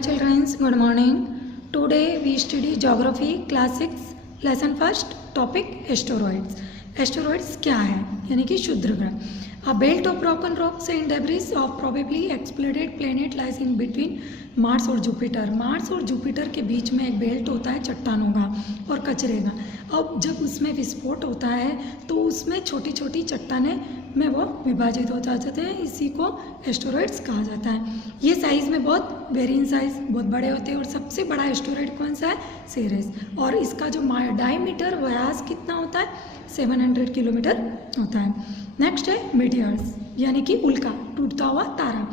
childrens, good morning. Today we study geography class 6 lesson first topic asteroids. Asteroids क्या है यानी कि क्षुद्र ग्रह. A belt of broken rocks and debris of probably exploded planet lies in between Mars और Jupiter. Mars और Jupiter के बीच में एक बेल्ट होता है चट्टानों का और कचरे का. अब जब उसमें विस्फोट होता है तो उसमें छोटी छोटी चट्टानें में वो विभाजित हो जाते हैं. इसी को एस्टेरॉइड्स कहा जाता है. ये साइज़ में बहुत वेरी इन साइज़ बहुत बड़े होते हैं और सबसे बड़ा एस्टेरॉइड कौन सा है? सेरेस. और इसका जो डायमीटर व्यास कितना होता है? 700 किलोमीटर होता है. नेक्स्ट है मीटियर्स यानी कि उल्का टूटता हुआ तारा.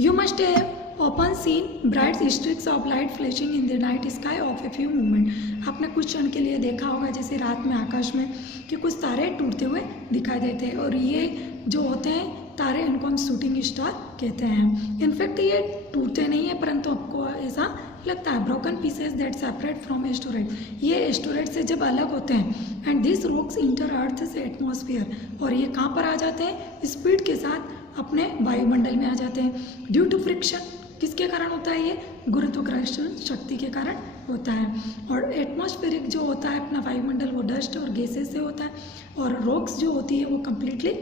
You must have often seen bright streaks of light flashing in the night sky of a few moment. आपने कुछ क्षण के लिए देखा होगा जैसे रात में आकाश में कि कुछ तारे टूटते हुए दिखाई देते हैं और ये जो होते हैं तारे इनको हम शूटिंग स्टार कहते हैं. इनफैक्ट ये टूटते नहीं है परंतु आपको ऐसा लगता है. Broken pieces that separate from asteroid. ये एस्टेरॉइड से जब अलग होते हैं एंड दिस रॉक्स इंटर अर्थ से एटमॉस्फेयर और ये कहाँ पर आ जाते हैं? स्पीड के साथ अपने वायुमंडल में आ जाते हैं. ड्यू टू फ्रिक्शन किसके कारण होता है? ये गुरुत्वाकर्षण शक्ति के कारण होता है. और एटमॉस्फेरिक जो होता है अपना वायुमंडल वो डस्ट और गैसेस से होता है और रॉक्स जो होती है वो कम्प्लीटली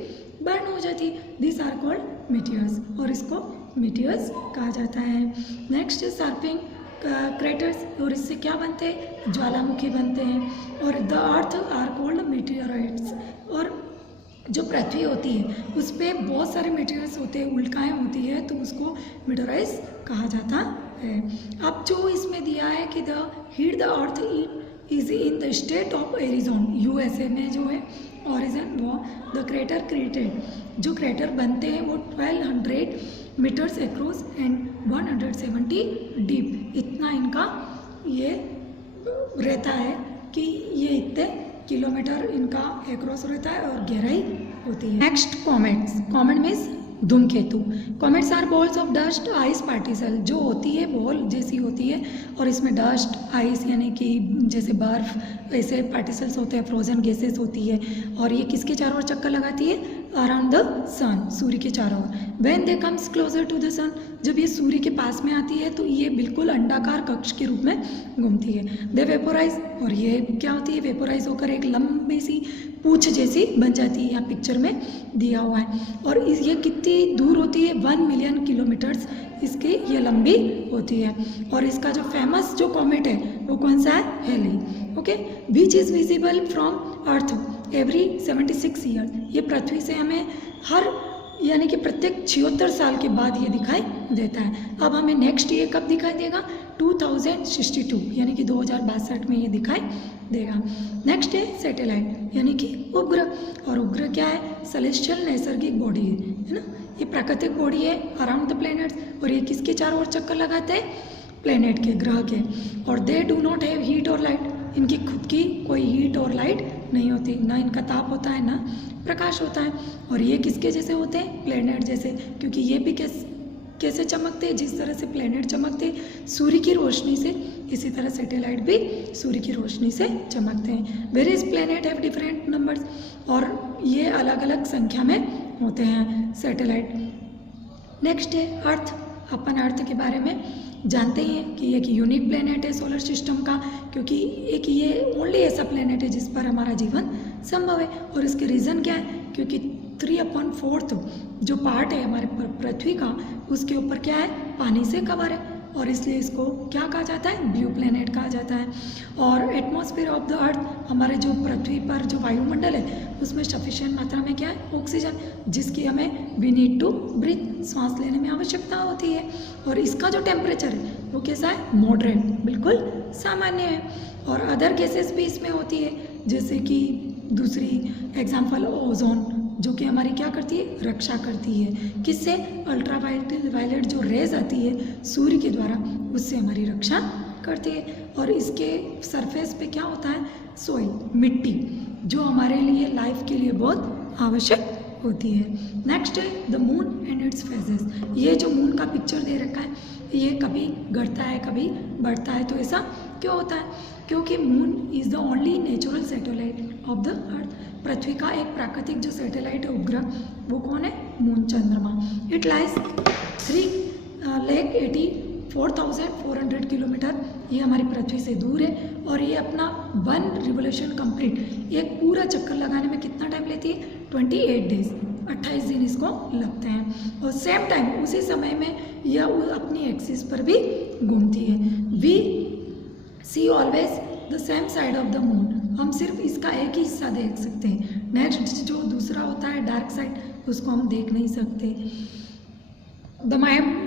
बर्न हो जाती है. दिस आर कॉल्ड मीटियर्स और इसको मीटियर्स कहा जाता है. नेक्स्ट सर्पिंग क्रेटर्स और इससे क्या बनते हैं? ज्वालामुखी बनते हैं. और the earth are called meteorites. और जो पृथ्वी होती है उस पर बहुत सारे मटेरियल्स होते हैं, उल्काएँ होती है तो उसको मीटियोराइट्स कहा जाता है. अब जो इसमें दिया है कि the hit the earth is in the state of Arizona USA में जो है ओरिजिन वो द क्रेटर क्रिएटेड. जो क्रेटर बनते हैं वो 1200 मीटर्स एक्रोस एंड 170 डीप. इतना इनका ये रहता है कि ये इतने किलोमीटर इनका एक्रॉस रहता है और गहराई होती है. Next comets. कॉमेट मीन्स धूमकेतु. Comets are balls of dust ice particle. जो होती है बॉल जैसी होती है और इसमें डस्ट आइस यानी कि जैसे बर्फ ऐसे पार्टिकल्स होते हैं, फ्रोजन गैसेस होती है. और ये किसके चारों ओर चक्कर लगाती है? अराउंड द सन. सूर्य के चारों ओर. When they comes closer to the sun. जब ये सूर्य के पास में आती है तो ये बिल्कुल अंडाकार कक्ष के रूप में घूमती है. दे वेपोराइज और ये क्या होती है? वेपोराइज होकर एक लंबी सी पूंछ जैसी बन जाती है. यहाँ पिक्चर में दिया हुआ है. और ये कितनी दूर होती है? 1 मिलियन किलोमीटर्स इसकी ये लंबी होती है. और इसका जो फेमस जो कॉमेट है वो कौन सा है? Halley. Okay. Which is visible from earth every 76 year. ये पृथ्वी से हमें हर यानी कि प्रत्येक 76 साल के बाद ये दिखाई देता है. अब हमें नेक्स्ट ये कब दिखाई देगा? 2062 यानी कि 2062 में ये दिखाई देगा. नेक्स्ट है सैटेलाइट यानी कि उपग्रह. और उपग्रह क्या है? सेलेस्टियल नैसर्गिक बॉडी है ना. ये प्राकृतिक बॉडी है अराउंड द प्लैनेट्स. और ये किसके चारों ओर चक्कर लगाते हैं? प्लैनेट के, ग्रह के. और they do not have heat और लाइट. इनकी खुद की कोई हीट और लाइट नहीं होती. ना इनका ताप होता है ना प्रकाश होता है. और ये किसके जैसे होते हैं? प्लैनेट जैसे. क्योंकि ये भी कैसे चमकते हैं? जिस तरह से प्लैनेट चमकते हैं सूर्य की रोशनी से, इसी तरह सैटेलाइट भी सूर्य की रोशनी से चमकते हैं. Various planet have different numbers. और ये अलग अलग संख्या में होते हैं सैटेलाइट. नेक्स्ट है अर्थ. अपन अर्थ के बारे में जानते ही हैं कि एक यूनिक प्लेनेट है सोलर सिस्टम का, क्योंकि एक ये ओनली ऐसा प्लेनेट है जिस पर हमारा जीवन संभव है. और इसके रीज़न क्या है? क्योंकि 3/4 जो पार्ट है हमारे पृथ्वी का उसके ऊपर क्या है? पानी से कवर है. और इसलिए इसको क्या कहा जाता है? ब्लू प्लेनेट कहा जाता है. और एटमॉस्फेयर ऑफ द अर्थ हमारे जो पृथ्वी पर जो वायुमंडल है उसमें सफिशिएंट मात्रा में क्या है? ऑक्सीजन, जिसकी हमें वी नीड टू ब्रीथ, सांस लेने में आवश्यकता होती है. और इसका जो टेम्परेचर है वो कैसा है? मॉडरेट, बिल्कुल सामान्य है. और अदर गैसेस भी इसमें होती है जैसे कि दूसरी एग्जाम्पल ओजोन, जो कि हमारी क्या करती है? रक्षा करती है. किससे? अल्ट्रा वायलेट जो रेज आती है सूर्य के द्वारा उससे हमारी रक्षा करती है. और इसके सरफेस पे क्या होता है? सॉइल, मिट्टी, जो हमारे लिए लाइफ के लिए बहुत आवश्यक होती है. नेक्स्ट है the moon and it's phases. ये जो मून का पिक्चर दे रखा है ये कभी घटता है कभी बढ़ता है. तो ऐसा क्यों होता है? क्योंकि moon is the only natural satellite of the earth. पृथ्वी का एक प्राकृतिक जो सैटेलाइट है उपग्रह वो कौन है? मून, चंद्रमा. इट लाइज 3 लाख 80 4400 किलोमीटर ये हमारी पृथ्वी से दूर है और ये अपना 1 रिवोल्यूशन कंप्लीट, एक पूरा चक्कर लगाने में कितना टाइम लेती है? 28 डेज, 28 दिन इसको लगते हैं। और सेम टाइम उसी समय में यह अपनी एक्सिस पर भी घूमती है। We see always the same side of the moon, हम सिर्फ इसका एक ही हिस्सा देख सकते हैं। नेक्स्ट जो दूसरा होता है डार्क साइड, उसको हम देख नहीं सकते। The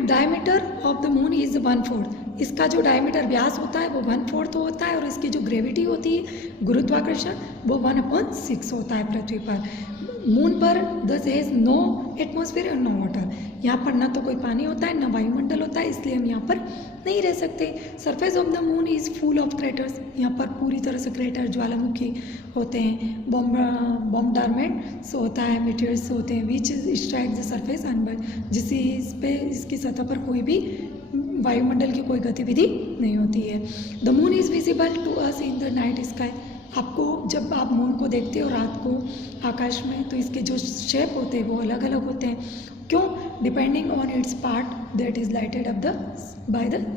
diameter of the moon is 1/4, इसका जो डायमीटर व्यास होता है वो 1/4 होता है और इसकी जो ग्रेविटी होती है, गुरुत्वाकर्षण, वो 1/6 होता है पृथ्वी पर। मून पर दस हैज़ नो एटमॉस्फेयर और नो वाटर, यहाँ पर ना तो कोई पानी होता है ना वायुमंडल होता है, इसलिए हम यहाँ पर नहीं रह सकते। Surface of the moon is full of craters, यहाँ पर पूरी तरह से क्रेटर ज्वालामुखी होते हैं। बॉम्बार्डमेंट्स होता है, मीटियर्स होते हैं विच स्ट्राइक द सरफेस अनबर्न, जिससे इस पे इसकी सतह पर कोई भी वायुमंडल की कोई गतिविधि नहीं होती है। The moon is visible to us in the night sky, आपको जब आप मून को देखते हो रात को आकाश में तो इसके जो शेप होते हैं वो अलग अलग होते हैं। क्यों? Depending on its part that is lighted up the by the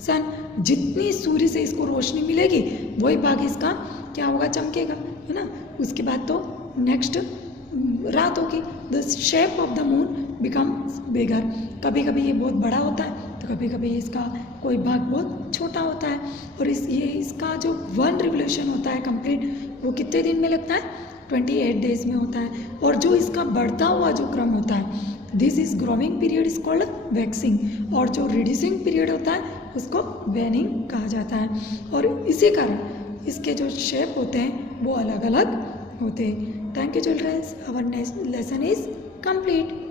sun, जितनी सूर्य से इसको रोशनी मिलेगी वही भाग इसका क्या होगा? चमकेगा, है ना। उसके बाद तो नेक्स्ट रात होगी। The shape of the moon becomes bigger, कभी कभी ये बहुत बड़ा होता है तो कभी कभी इसका कोई भाग बहुत छोटा होता है। और इसका जो 1 रिवोल्यूशन होता है कंप्लीट, वो कितने दिन में लगता है? 28 डेज में होता है। और जो इसका बढ़ता हुआ जो क्रम होता है, this is growing period is called waxing, और जो रिड्यूसिंग पीरियड होता है उसको वेनिंग कहा जाता है। और इसी कारण इसके जो शेप होते हैं वो अलग अलग होते हैं। Thank you childrens, our next lesson is complete.